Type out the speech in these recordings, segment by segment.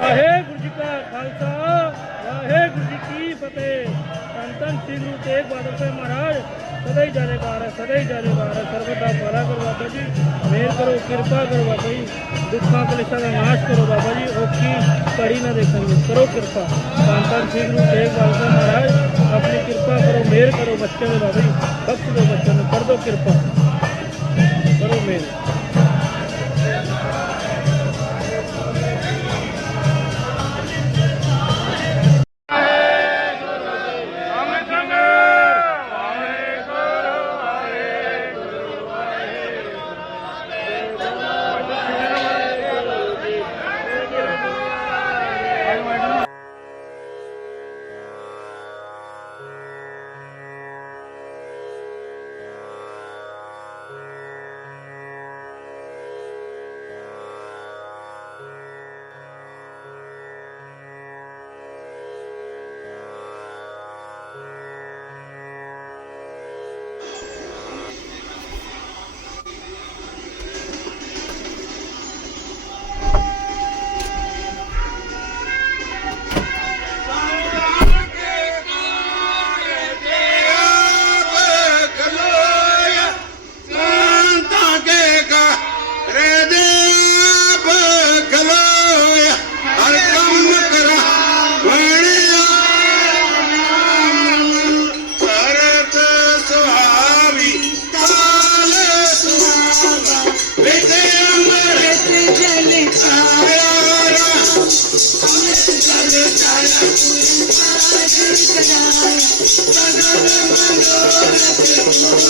ਵਾਹਿਗੁਰੂ ਜੀ ਕਾ ਖਾਲਸਾ, ਵਾਹਿਗੁਰੂ ਜੀ ਕੀ ਫਤਿਹ। ਧੰਨ ਸ੍ਰੀ ਗੁਰੂ ਤੇਗ ਬਹਾਦਰ ਸਾਹਿਬ ਮਹਾਰਾਜ, ਸਦਾ ਹੀ ਜਾਣੇਕਾਰ ਹੈ, ਸਦਾ ਹੀ ਜਾਣੇਕਾਰ ਹੈ। ਸਰਬਤ ਦਾ ਭਲਾ ਕਰੋ ਬਾਬਾ ਜੀ ਮਿਹਰ ਕਰੋ, ਕਿਰਪਾ ਕਰੋ ਬਾਬਾ ਜੀ, ਦੁੱਖਾਂ ਕਲੇਸ਼ਾਂ ਦਾ ਨਾਸ਼ ਕਰੋ ਬਾਬਾ ਜੀ, ਔਖੀ ਘੜੀ ਨਾ ਦੇਖਾਂਗੇ ਕਰੋ ਕਿਰਪਾ। ਧੰਨ ਧੰਨ ਸ੍ਰੀ ਗੁਰੂ ਤੇਗ ਬਹਾਦਰ ਸਾਹਿਬ ਮਹਾਰਾਜ, ਆਪਣੀ ਕਿਰਪਾ ਕਰੋ, ਮਿਹਰ ਕਰੋ, ਬੱਚਿਆਂ ਦੇ ਬਾਬਾ ਜੀ ਬਖਸ਼ ਦਿਓ ਬੱਚਿਆਂ ਨੂੰ ਕਰ ਦਿਓ ਕਿਰਪਾ। ਕਰੋ ਮਿਹਰ।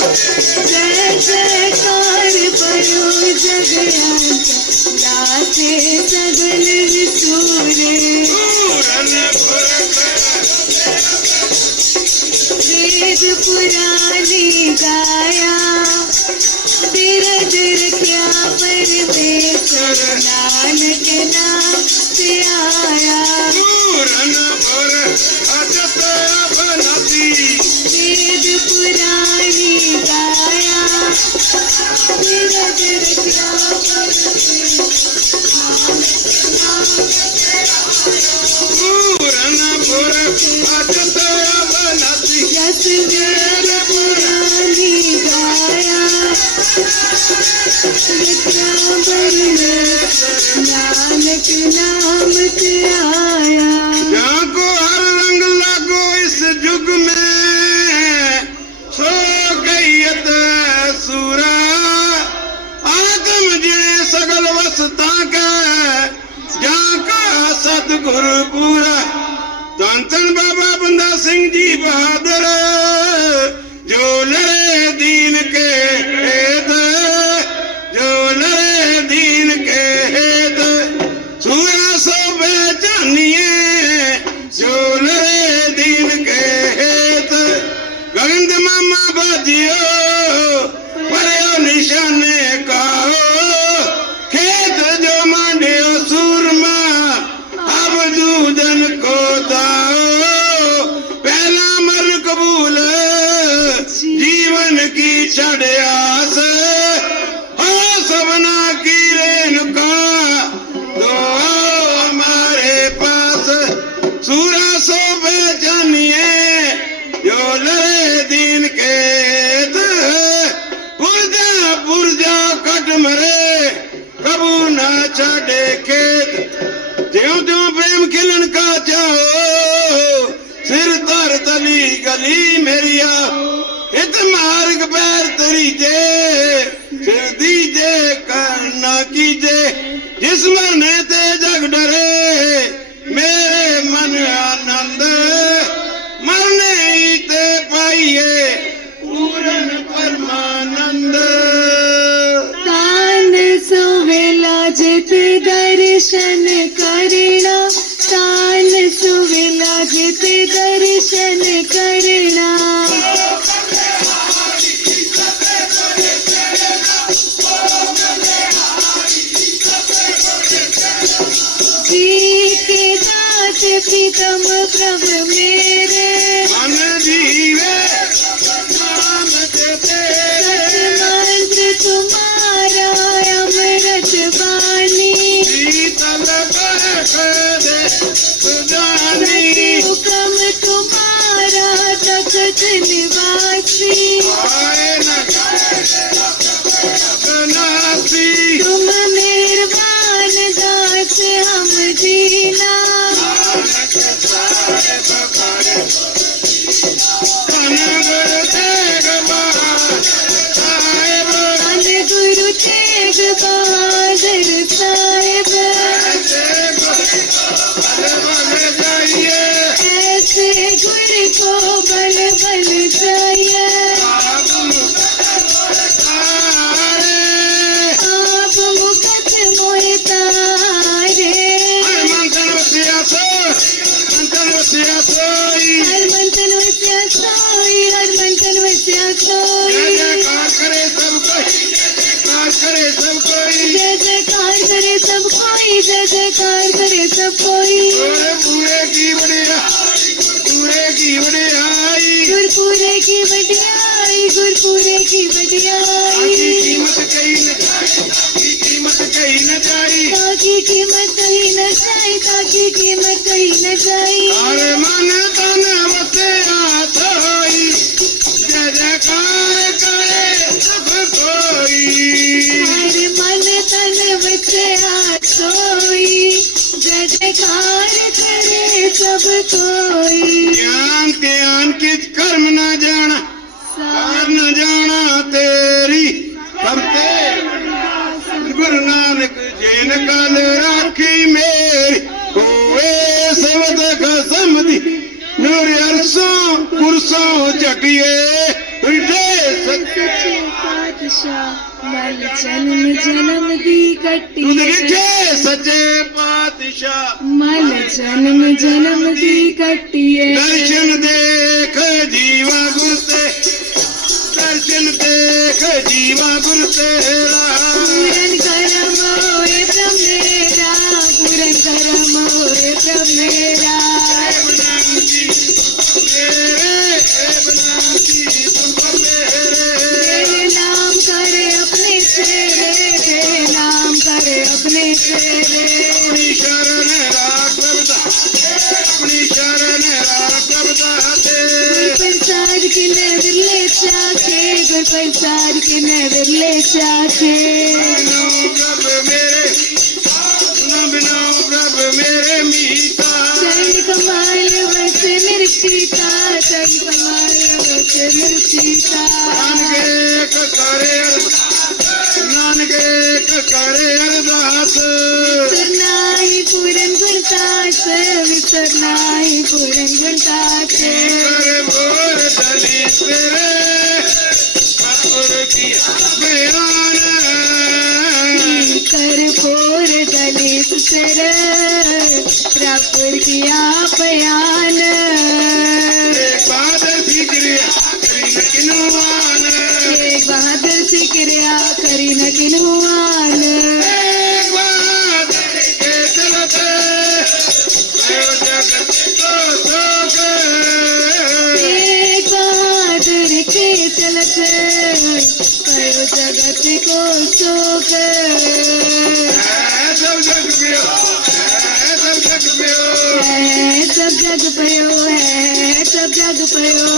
जय जयकार परो जगयांत मार्ग पैर तरी जे सिर दीजे करना कीजे जिस मरने ते जग डरे मेरे मन आनंद मरने ही ते पाइए पूरन परमानंद तान सुवेला जित दर्शन करना Darling. के मकई न जाए ਮਲ ਜਨਮ ਜਨਮ ਦੀ ਕੱਟੀ ਲਿਖੇ ਸੱਚੇ ਪਾਤਸ਼ਾਹ। ਮਲ ਜਨਮ ਜਨਮ ਦੀ ਕੱਟੀਏ ਦਰਸ਼ਨ ਦੇਖ ਜੀਵਾ ਗੁਰ ਤੇ ਦਰਸ਼ਨ ਦੇਖ ਜੀਵਾ ਗੁਰ ਤੇਰਾ कर्पूर दलित सर प्रपुर किया पया जग पयो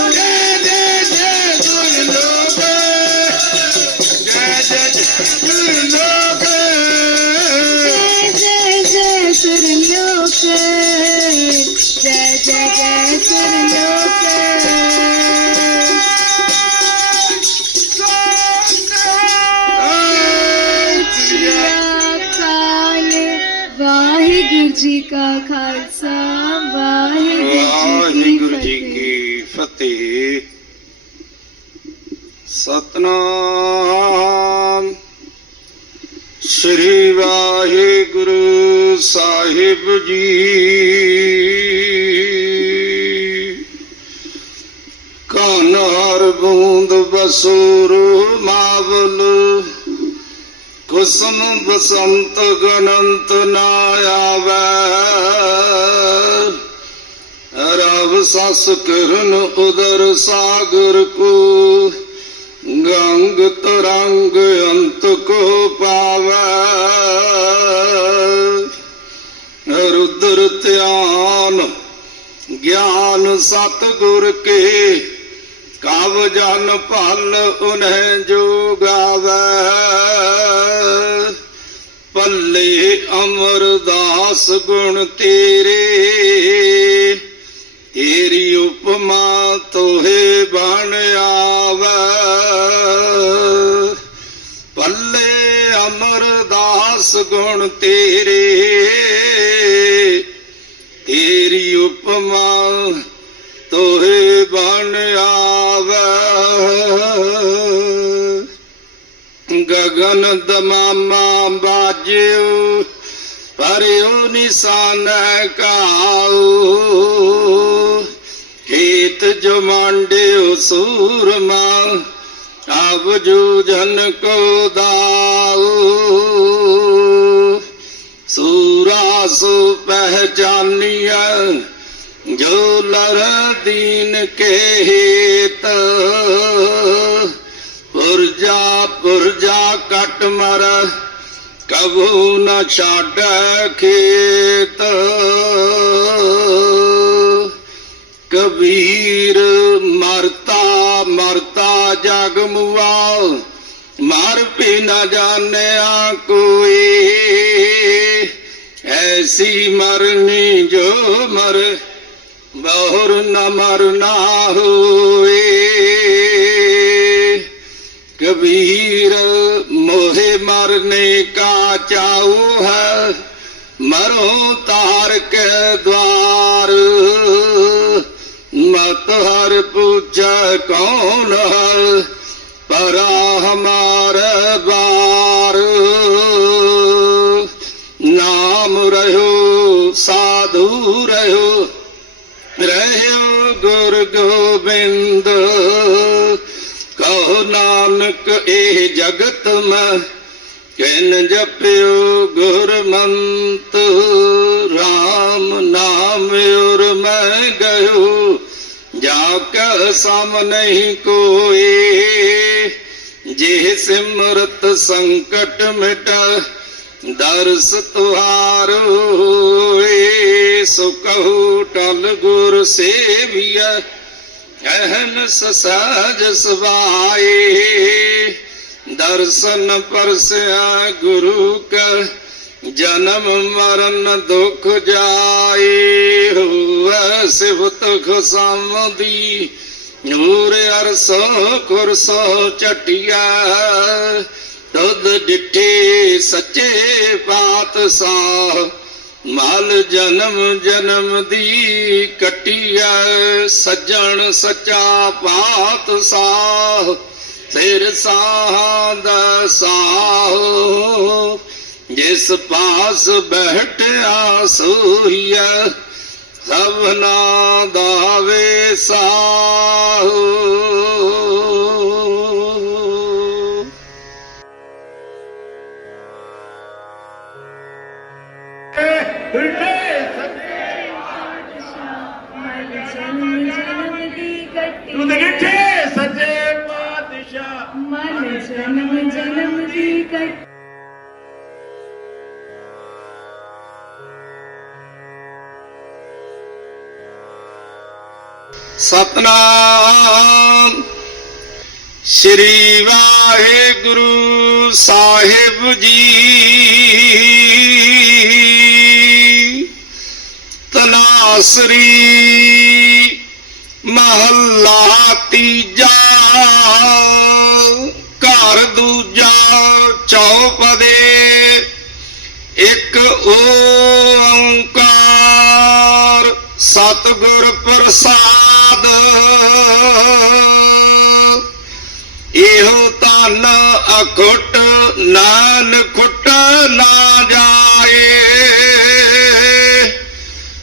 ਸ੍ਰੀ ਵਾਹਿਗੁਰੂ ਸਾਹਿਬ ਜੀ। ਕਾਨਾਰ ਬੂੰਦ ਬਸੂਰੂ ਮਾਵਲ, ਕੁਸਮ ਬਸੰਤ ਗਨੰਤ ਨਾ ਆਵੇ। ਰਵ ਸਸ ਕਰਨ ਉਦਰ ਸਾਗਰ ਕੋ, ਗੰਗ ਰੰਗ ਅੰਤ ਕੋ ਪਾਵੈ। ਰੁਦਰ ਧਿਆਨ, ਗਿਆਨ ਸਤ ਗੁਰ ਕੇ ਕਾਵ ਜਨ ਭਲ ਉਨਹਿ ਜੋਗਾਵੈ। ਪੱਲੇ ਅਮਰਦਾਸ ਗੁਣ ਤੇਰੇ, ਤੇਰੀ ਉਪਮਾ ਤੋਹੇ ਬਣ ਗੁਣ ਤੇਰੇ, ਤੇਰੀ ਉਪਮਾ ਤੋਹੇ ਬਣ ਆਵੇ। ਗਗਨ ਦਮਾਮਾ ਬਾਜਿਉ ਪਰਿਉ ਨਿਸ਼ਾਨ ਕਾਉ ਖੇਤ ਜੋ ਮਾਂਡਿਉ ਸੂਰਮਾ ਆਵ ਜੋ ਜਨ ਕੋ ਦਾ ਪਹਿਚਾਨੀਐ, ਜੋ ਲਰ ਦੀਨ ਕੇ ਹੇਤ ਪੁਰਜਾ ਪੁਰਜਾ ਕਟ ਮਰ, ਕਬੂ ਨ ਛਾੜੈ ਖੇਤ। ਕਬੀਰ ਮਰਤਾ ਮਰਤਾ ਜਗ ਮੁਆ, ਮਰ ਵੀ ਨ ਜਾਣਿਆ ਕੋਈ। ਐਸੀ ਮਰਨੀ ਜੋ ਮਰ, ਬਹੁਰ ਨ ਮਰਨਾ ਹੋਏ। ਕਬੀਰ ਮੋਹੇ ਮਰਨੇ ਕਾ ਚਾਉ ਹੈ, ਮਰੋ ਤਾਰ ਕੇ ਦਵਾਰ। ਮਤ ਹਰ ਪੂਜਾ ਕੌਣ ਹੈ, ਪਰਾ ਹਮਾਰਾ ਦੂਰ ਹੋ। ਰਹਿਓ ਗੁਰ ਗੋਬਿੰਦ। ਕਹੋ ਨਾਨਕ, ਇਹ ਜਗਤ ਮੈਂ ਕਿਨ ਜਪਿਓ ਗੁਰਮੰਤ। ਰਾਮ ਨਾਮ ਉਰ ਮੈਂ ਗਇਓ, ਜਾ ਕੇ ਸਮ ਨਹੀਂ ਕੋਈ ਜਿਹ ਸਿਮਰਤ ਸੰਕਟ ਮਿਟਾ ਦਰਸ ਤੁਹਾਰੋ ਹੋਏ, ਸੋ ਕਹੂ ਟਲ ਗੁਰ ਸੇਵੀਐ ਅਹਨ ਸਸਾਜ ਸਵਾਏ। ਦਰਸ਼ਨ ਪਰਸਿਆ ਗੁਰੂ ਕਾ, ਜਨਮ ਮਰਨ ਦੁਖ ਜਾਏ। ਹੋਵੈ ਸਿਵਤ ਖਸਮਦੀ ਨੂਰ ਅਰਸੋ ਕੁਰਸੋ ਚਟਿਆ ਤੁਧ ਡਿਠੇ ਸੱਚੇ ਪਾਤਸ਼ਾਹ, ਮਲ ਜਨਮ ਜਨਮ ਦੀ ਕਟਿਆ ਸੱਜਣ ਸੱਚਾ ਪਾਤਸ਼ਾਹ। ਸਿਰ ਸਾਹ ਦਾ ਸਾਹ, ਜਿਸ ਪਾਸ ਬਹਿਟਿਆ ਸੋਹੀਆ ਸਭਨਾ ਦਾਵੇ ਸਾਹ। ਸਤਨਾਮ। ਸ੍ਰੀ ਵਾਹਿਗੁਰੂ ਸਾਹਿਬ ਜੀ। ਤਨਾਸਰੀ ਮਹੱਲਾ ਤੀਜਾ। ਘਰ ਦੂਜਾ ਚੌਪਦੇ। ਇੱਕ ਓੰਕਾਰ। ਸਤਿਗੁਰ ਪ੍ਰਸਾਦ। ਇਹੋ ਤਨ ਅਖੁੱਟ ਨਾਨ ਖੁੱਟ ਨਾ ਜਾਏ।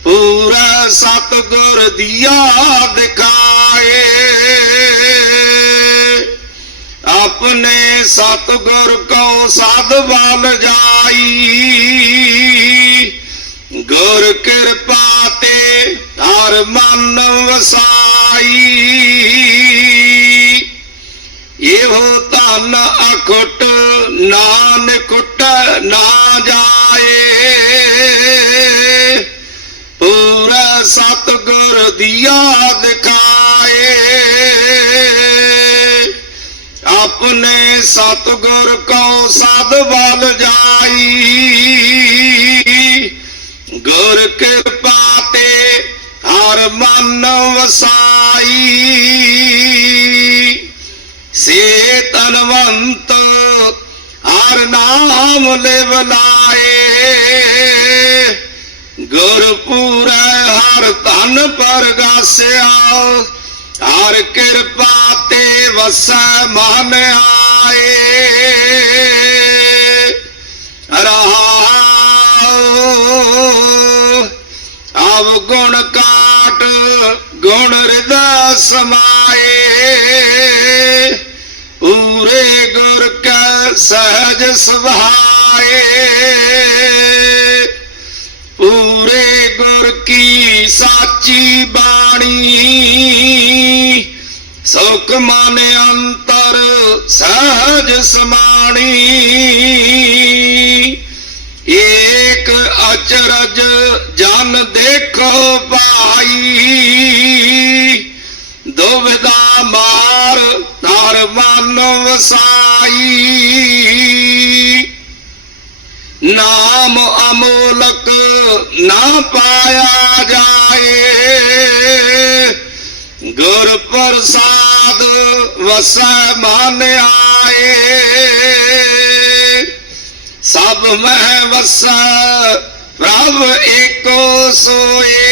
ਪੂਰਾ ਸਤਿਗੁਰ ਦੀਆ ਦਿਖਾਏ। ਆਪਣੇ ਸਤਿਗੁਰ ਕੋ ਸਾਧ ਵੱਲ ਜਾਈ। ਗੁਰ ਕਿਰਪਾ ਤੇ ਹਰ ਮਨ ਵਸਾਈ। ਇਹੋ ਧਨ ਅਖੁੱਟ ਨਾਨ ਕੁੱਟ ਨਾ ਜਾਏ। ਪੂਰਾ ਸਤਿਗੁਰ ਦੀਆ ਦਿਖਾਏ ਆਪਣੇ ਸਤਿਗੁਰ ਕੋ ਸਾਧ ਵੱਲ ਜਾਈ। ਗੁਰ ਕਿਰਪਾ ਹਰ ਮਨ ਵਸਾਈ ਸੇ ਤਨਵੰਤ ਹਰ ਨਾਮ ਲਿਵ ਲਾਏ ਗੁਰਪੂਰੈ ਹਰ ਧਨ ਪਰਗਾਸਿਆ ਹਰ ਕਿਰਪਾ ਤੇ ਵਸੈ ਮਨ ਆਏ ਰਹਾ ਅਵ ਗੁਣ ਕਾ ਗੁਣ ਹਿਰਦਾ ਸਮਾਏ ਪੂਰੇ ਗੁਰ ਕੈ ਸਹਜ ਸੁਭਾਏ ਪੂਰੇ ਗੁਰ ਕੀ ਸਾਚੀ ਬਾਣੀ। ਸੁਖ ਮਨ ਅੰਤਰ ਸਹਜ ਸਮਾਣੀ। ਏਕ ਅਚਰਜ ਜਨ ਦੇਖੋ ਭਾਈ। ਦੁਬਿਧਾ ਮਾਰ ਧਰ ਮਨ ਵਸਾਈ। ਨਾਮ ਅਮੋਲਕ ਨਾ ਪਾਇਆ ਜਾਏ। ਗੁਰ ਪ੍ਰਸਾਦ ਵਸੈ ਮਨ ਆਏ। ਸਭ ਮਹਿ ਵਸੈ ਪ੍ਰਭ ਏਕੋ ਸੋਏ।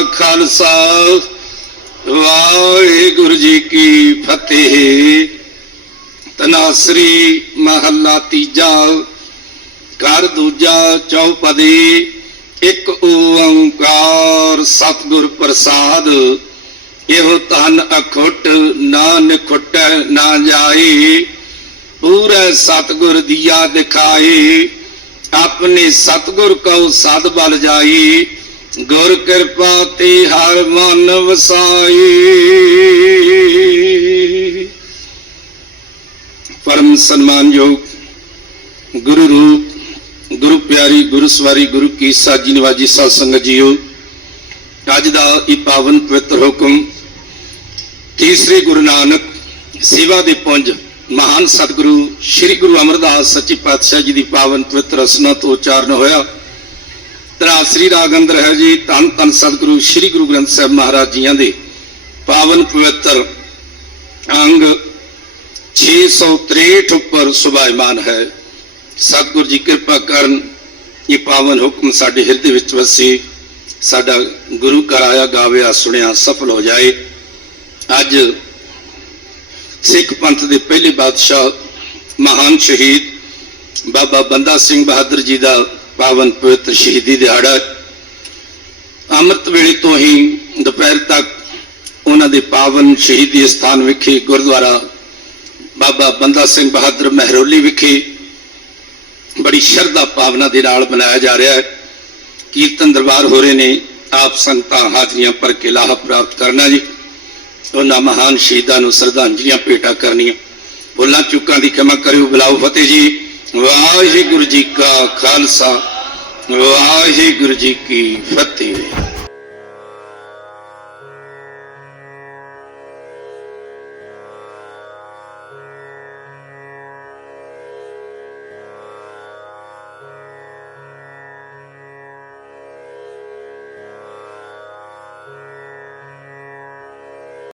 ਖਾਲਸਾ। ਵਾਹਿਗੁਰੂ ਜੀ ਕੀ ਫਤਿਹ। ਤਨਾਸਰੀ ਮਹੱਲਾ ਤੀਜਾ। ਘਰ ਦੂਜਾ ਚੌਪਦੀ। ਇੱਕ ਓੰਕਾਰ ਸਤਿਗੁਰ ਪ੍ਰਸਾਦ। ਇਹੋ ਤਨ ਅਖੁੱਟ ਨਾ ਨਿਖੁੱਟੈ ਨਾ ਜਾਏ। ਪੂਰੇ ਸਤਿਗੁਰ ਦੀਆ ਦਿਖਾਏ। ਆਪਣੇ ਸਤਿਗੁਰ ਕਉ ਸਦ ਬਲ ਜਾਈ ਗੁਰ ਕਿਰਪਾ ਤੇ ਹਰ ਮਨ ਵਸਾਈ। ਪਰਮ ਸਨਮਾਨਯੋਗ ਗੁਰੂ ਰੂਪ, ਗੁਰੂ ਪਿਆਰੀ, ਗੁਰੂ ਸਵਾਰੀ, ਗੁਰੂ ਕੀ ਸਾਜੀ ਨਿਵਾਜੀ ਸਾਧ ਸੰਗਤ ਜੀਓ, ਅੱਜ ਦਾ ਇਹ ਪਾਵਨ ਪਵਿੱਤਰ ਹੁਕਮ ਤੀਸਰੇ ਗੁਰੂ ਨਾਨਕ ਸੇਵਾ ਦੇ ਪੁੰਜ ਮਹਾਨ ਸਤਿਗੁਰੂ, ਸ੍ਰੀ ਗੁਰੂ ਅਮਰਦਾਸ ਸੱਚੇ ਪਾਤਸ਼ਾਹ ਜੀ ਦੀ ਪਾਵਨ ਪਵਿੱਤਰ ਰਸਨਾ ਤੋਂ ਉਚਾਰਨ ਹੋਇਆ। ਤਰਾਸਰੀ ਰਾਗ ਅੰਦਰ ਹੈ ਜੀ, ਧੰਨ ਧੰਨ ਸਤਿਗੁਰੂ ਸ੍ਰੀ ਗੁਰੂ ਗ੍ਰੰਥ ਸਾਹਿਬ ਮਹਾਰਾਜ ਜੀਆਂ ਦੇ ਪਾਵਨ ਪਵਿੱਤਰ ਅੰਗ 663 ਉੱਪਰ ਸੁਭਾਇਮਾਨ ਹੈ। ਸਤਿਗੁਰੂ ਜੀ ਕਿਰਪਾ ਕਰਨ ਇਹ ਪਾਵਨ ਹੁਕਮ ਸਾਡੇ ਹਿਰਦੇ ਵਿੱਚ ਵਸੇ, ਸਾਡਾ ਗੁਰੂ ਘਰ ਆਇਆ, ਗਾਵਿਆ, ਸੁਣਿਆ, ਸਫਲ ਹੋ ਜਾਏ। ਅੱਜ ਸਿੱਖ ਪੰਥ ਦੇ ਪਹਿਲੇ ਬਾਦਸ਼ਾਹ ਮਹਾਨ ਸ਼ਹੀਦ ਬਾਬਾ ਬੰਦਾ ਸਿੰਘ ਬਹਾਦਰ ਜੀ ਦਾ ਪਾਵਨ ਪਵਿੱਤਰ ਸ਼ਹੀਦੀ ਦਿਹਾੜਾ ਅੰਮ੍ਰਿਤ ਵੇਲੇ ਤੋਂ ਹੀ ਦੁਪਹਿਰ ਤੱਕ ਉਹਨਾਂ ਦੇ ਪਾਵਨ ਸ਼ਹੀਦੀ ਸਥਾਨ ਵਿਖੇ ਗੁਰਦੁਆਰਾ ਬਾਬਾ ਬੰਦਾ ਸਿੰਘ ਬਹਾਦਰ ਮਹਿਰੋਲੀ ਵਿਖੇ ਬੜੀ ਸ਼ਰਧਾ ਭਾਵਨਾ ਦੇ ਨਾਲ ਮਨਾਇਆ ਜਾ ਰਿਹਾ ਹੈ। ਕੀਰਤਨ ਦਰਬਾਰ ਹੋ ਰਹੇ ਨੇ। ਆਪ ਸੰਗਤਾਂ ਹਾਜ਼ਰੀਆਂ ਭਰ ਕੇ ਲਾਹਾ ਪ੍ਰਾਪਤ ਕਰਨਾ ਜੀ। ਉਹਨਾਂ ਮਹਾਨ ਸ਼ਹੀਦਾਂ ਨੂੰ ਸ਼ਰਧਾਂਜਲੀਆਂ ਭੇਟਾ ਕਰਨੀਆਂ। ਭੁੱਲਾਂ ਚੁੱਕਾਂ ਦੀ ਖਿਮਾ ਕਰਿਓ ਬੁਲਾਓ ਫਤਿਹ ਜੀ। ਵਾਹਿਗੁਰੂ ਜੀ ਕਾ ਖਾਲਸਾ। ਵਾਹਿਗੁਰੂ ਜੀ ਕੀ ਫਤਿਹ।